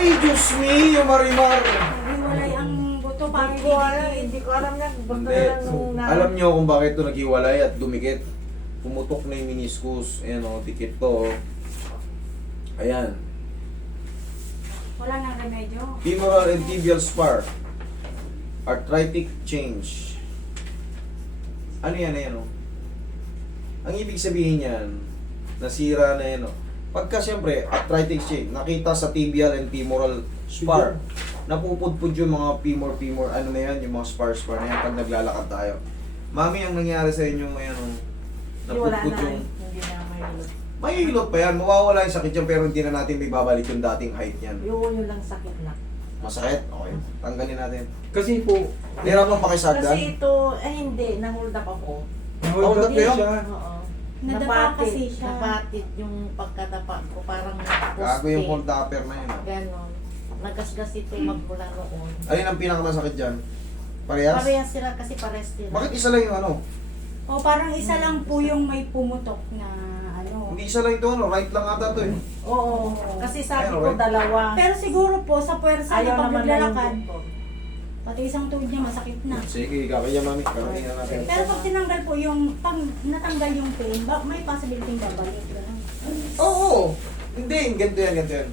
Ay, Diyos me, yung marimar. Hiwalay ang buto para Hindi ko alam, hindi ko alam yan. Basta Hindi. lang nung na... Alam nyo kung bakit ito naghiwalay at dumikit. Pumutok na yung meniscus. Ayan o, dikit to. oh. Ayan. Wala nang remedyo. Femoral and tibial spar. Arthritic change. Ano yan, ayan o? Ang ibig sabihin yan, nasira na yan o. Pagka siyempre, arthritic change, nakita sa tibial and femoral spar, napupudpud yung mga femur-femur, ano na yan, yung mga spar-spar na yan pag naglalakad tayo. Mami, ang nangyari sa inyo ngayon, napupud na. yung... Hindi na mahilot. May hilot pa yan, mawawala yung sakit yan, pero hindi na natin may babalik yung dating height yan. Yun, yun lang sakit na. Masakit? Okay. Tanggalin natin. Kasi po, Hirapan pa kay Sagdan? Kasi ito, eh hindi, nahold up ako. Nahold up kayo? Oo. Nadapa kasi siya. Napatit yung pagkadapa ko, parang Gago yung hold upper na yun. ah. Ganon. Nagasgas ito magmula noon. Alin ang pinakamasakit dyan? Parehas? Parehas sila kasi pares sila. Bakit isa lang yung ano? O parang isa lang po yung may pumutok na ano. Hindi isa lang ito ano, right lang ata to eh. Oo. Kasi sabi Ayun, ko okay. dalawa. Pero siguro po sa puwersa Ayaw niya pag naman na naglalakad. Pati isang tuhod niya masakit na. Sige, kakaya mami, karating na natin. Pero pag tinanggal po yung, pag natanggal yung pain, ba, may possibility babalik. Ganun. Oo! Hindi, ganito yan, ganito yan.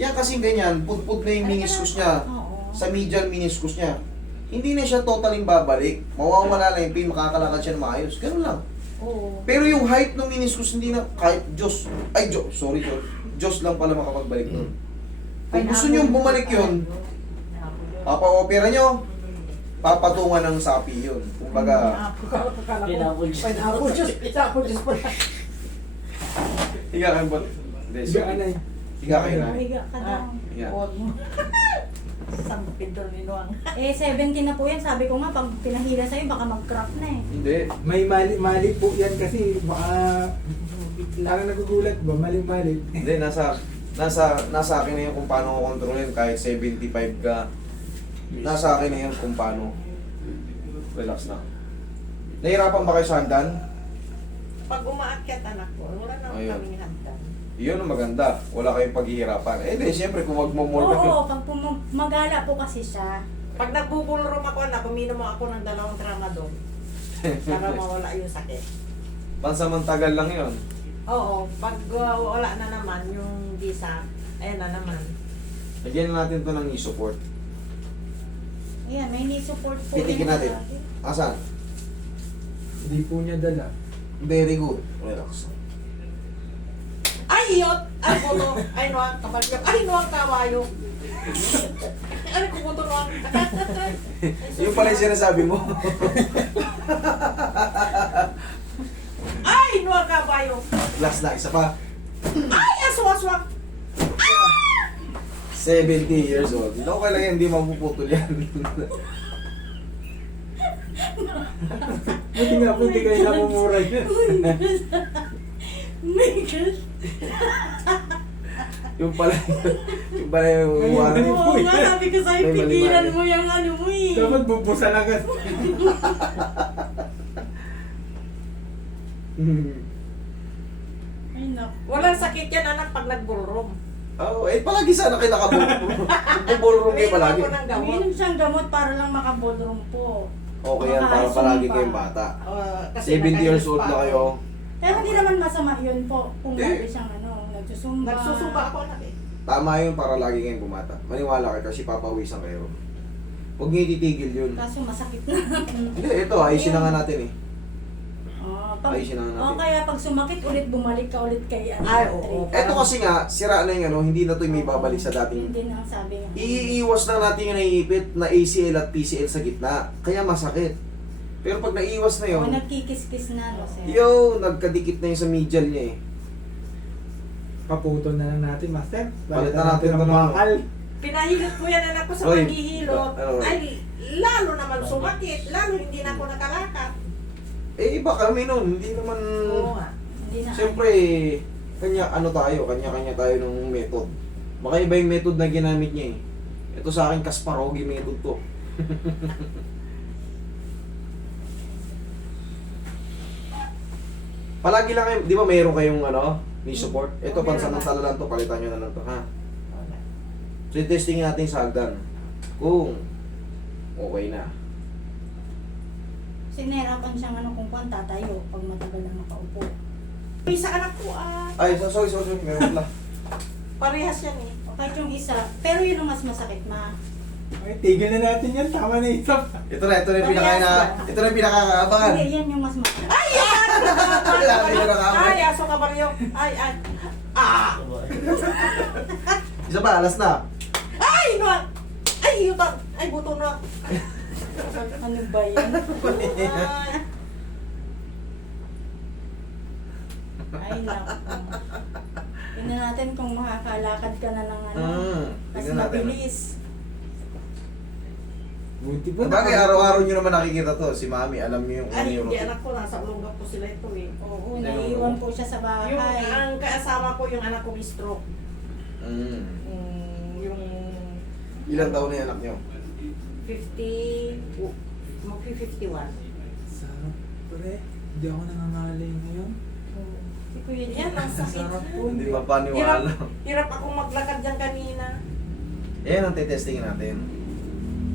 Yan kasing ganyan, pudpud na yung meniscus niya. Oo. Sa medial meniscus niya. Hindi na siya totaling babalik. Mawawala na yung pain, makakalakad siya na maayos. Ganun lang. Oo. Pero yung height ng meniscus hindi na kahit Diyos, ay Diyos, sorry Diyos, Diyos lang pala makapagbalik nun. Kung gusto nyo bumalik yun, papa-opera nyo, papatungan ng sapi yun. Kumbaga, Pineapple juice. Pineapple juice. Pineapple juice pala. higa kayo? Hindi, sorry. na eh. Higa kayo na. Higa ka daw. Higa. Huwag mo. Isang pinto ni Noang. Eh, 70 na po yan. Sabi ko nga, pag pinahila sa'yo, baka mag-crack na eh. Hindi. May mali, mali po yan kasi baka parang nagugulat ba? Mali-mali. Hindi, nasa, nasa, nasa akin na yun kung paano ko kontrolin kahit 75 ka. Nasa akin na yun kung paano. Relax na. Nahirapan ba kayo sa hagdan? Pag umaakyat anak ko, wala na Ayun. kaming hagdan. Yun ang maganda. Wala kayong paghihirapan. Eh, di, siyempre, kung magmumol Oo, pag pum- magala po kasi siya. Pag nagbubulrom ako anak, uminom ako ng dalawang tramadol. Para mawala yung sakit. Pansamantagal lang yun. Oo, pag uh, wala na naman yung visa, ayun na naman. Lagyan na natin to ng knee Ayan, may knee support po. Titikin yun. natin. Asan? Hindi po niya dala. Very good. Relax. Ay, iyot! Ay, puto! Ay, nuwang kabalyak! Ay, nuwang kawayo! Ay, kumuto nuwang! Yung pala yung sinasabi mo. Ay, nuwang kawayo! Last na, isa pa. Ay, aswang-aswang! 70 years old. Okay lang yan, hindi mapuputol yan. Buti nga po, hindi kayo namumura yun. My God. yung pala, yung pala yung Ayun, ano. Oo nga, sabi ko sa'yo, May mali-mali. pigilan mo yung ano mo eh. Dapat bubusan agad. Ay, naku. Walang sakit yan, anak, pag nagbulrom. Oh, eh palagi sana kayo nakabulrong. Bubulrong kayo palagi. ako ng gamot. Umiinom siyang gamot para lang makaballroom po. Okay yan, para Makaasim palagi pa. kayong bata. Uh, 70 years old na kayo. Pero hindi naman masama yun po kung Hindi. lagi siyang ano, nagsusumba. Nagsusumba ako, anak eh. Tama yun para lagi kayong bumata. Maniwala kayo kasi papawisan kayo. Huwag niyo ititigil yun. Kaso masakit na. Hindi, ito, ayusin na nga natin eh. Pag, Ayusin na natin. oh, kaya pag sumakit ulit, bumalik ka ulit kay ano. Ay, oo. treatment. Eto kasi nga, sira na yung ano, hindi na to may babalik sa dating Hindi na ang sabi nga. Iiwas lang natin yung naiipit na ACL at PCL sa gitna. Kaya masakit. Pero pag naiiwas na yun, O, nagkikis-kis na, no, sir? yo, nagkadikit na yung sa medial niya eh. Paputo na lang natin, master. Palit Balitan na natin ng ito ng- bakal. Pinahilot ko yan anak ko sa Roy. paghihilot. Ano? Ay, lalo naman sumakit. Lalo hindi na ako nakalakad. Eh, iba kami nun. Hindi naman... Oo nga. Hindi na. Siyempre, kanya ano tayo, kanya-kanya tayo ng method. Baka iba yung method na ginamit niya eh. Ito sa akin, Kasparogi method to. Palagi lang kayo, di ba mayroon kayong ano, knee support? Ito, Meron pansamantala lang to, palitan nyo na lang to, ha? So, testing natin sa hagdan. Kung okay na. Sinerapan siyang ano kung kuwan tatayo pag matagal na nakaupo. May sa anak ko ah. Ay, so- sorry, sorry, sorry. Meron pala. Parehas yan eh. O kahit yung isa, pero yun ang mas masakit ma. Ay, tigil na natin yan. Tama na isa pa. Ito na, ito na yung pinaka na, ito na yung pinakakaabangan. Hindi, yan yung mas masakit. Ay, yan! Nakakabay. Ay, aso ka baryo. Ay, ay. Ah! Isa pa, alas na. Ay, no! Ay, yuta! Ay, buto na! Ano ba yan? Ay. Naku. Tingnan natin kung makakalakad ka na ng ano. Mm, Mas tingnan natin. mabilis. Buti pa. Bagay, araw-araw nyo naman nakikita to. Si Mami, alam niyo yung ano Ay, yung hindi routine. anak ko. Nasa ulongga po sila ito eh. Oo, Hindi, naiiwan oo. po siya sa bahay. Yung ang kasama ko, yung anak ko may stroke. Mm. Mm, yung Ilang taon na yung anak nyo? 50, magpi-51. Sarap pre. Hindi ako nangangalay ngayon. Oo. Si Kuya Yan, ang sakit. Sarap po. Hindi mapaniwala. Hirap akong maglakad dyan kanina. Yan ang tetestingin natin.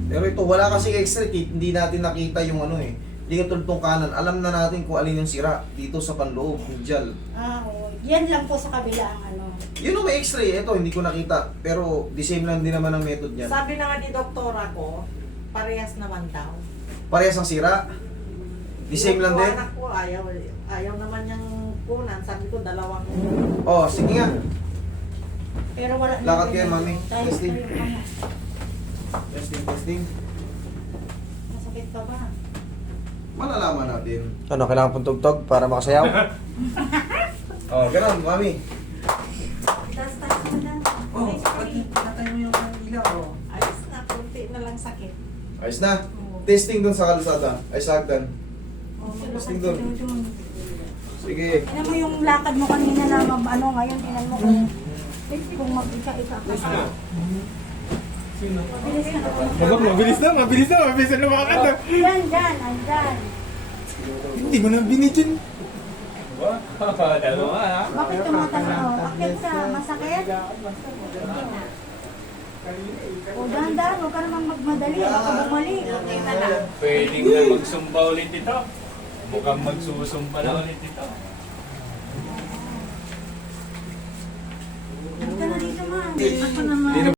Pero ito, wala kasi x-ray. kit- Hindi natin nakita yung ano eh. Hindi ka tultong kanan. Alam na natin kung alin yung sira. Dito sa panloob, medial. Ah, oo. Yan lang po sa kabila ang ano. Yun ang may x-ray. Ito, hindi ko nakita. Pero the same lang din naman ang method niyan. Sabi na nga ni doktora ko, parehas naman daw. Parehas ang sira. The same lang din. anak ko, ayaw, ayaw naman niyang kunan. Sabi ko, dalawang Oh, sige nga. Pero wala Lakad kayo, mami. Testing. Testing, testing. Masakit pa ba? Malalaman natin. Ano, kailangan pong tugtog para makasayaw? oh, ganun, mami. Taas, taas na. Oh, Ay, sorry. patay mo yung ilaw. ayos na, kunti na lang sakit. Ayos na. Testing dun sa kalsada. Ay, sa hagdan. Oh, Testing doon. Sige. Tingnan mo yung lakad mo kanina na mag- ano ngayon, tingnan mo kung kung mag-ika-ika ka pa. Sino? Mabilis na mabilis na, mabilis na, mabilis na lumakad na. Yan, dyan, andyan. Hindi mo na binidyan. Bakit tumatanaw? Bakit ka? Masakit? O dahan-dahan, huwag ka namang magmadali. Baka bumalik. Pwedeng na magsumba ulit ito. Mukhang magsusumba na ulit ito. Halika na dito, ma. Ako naman.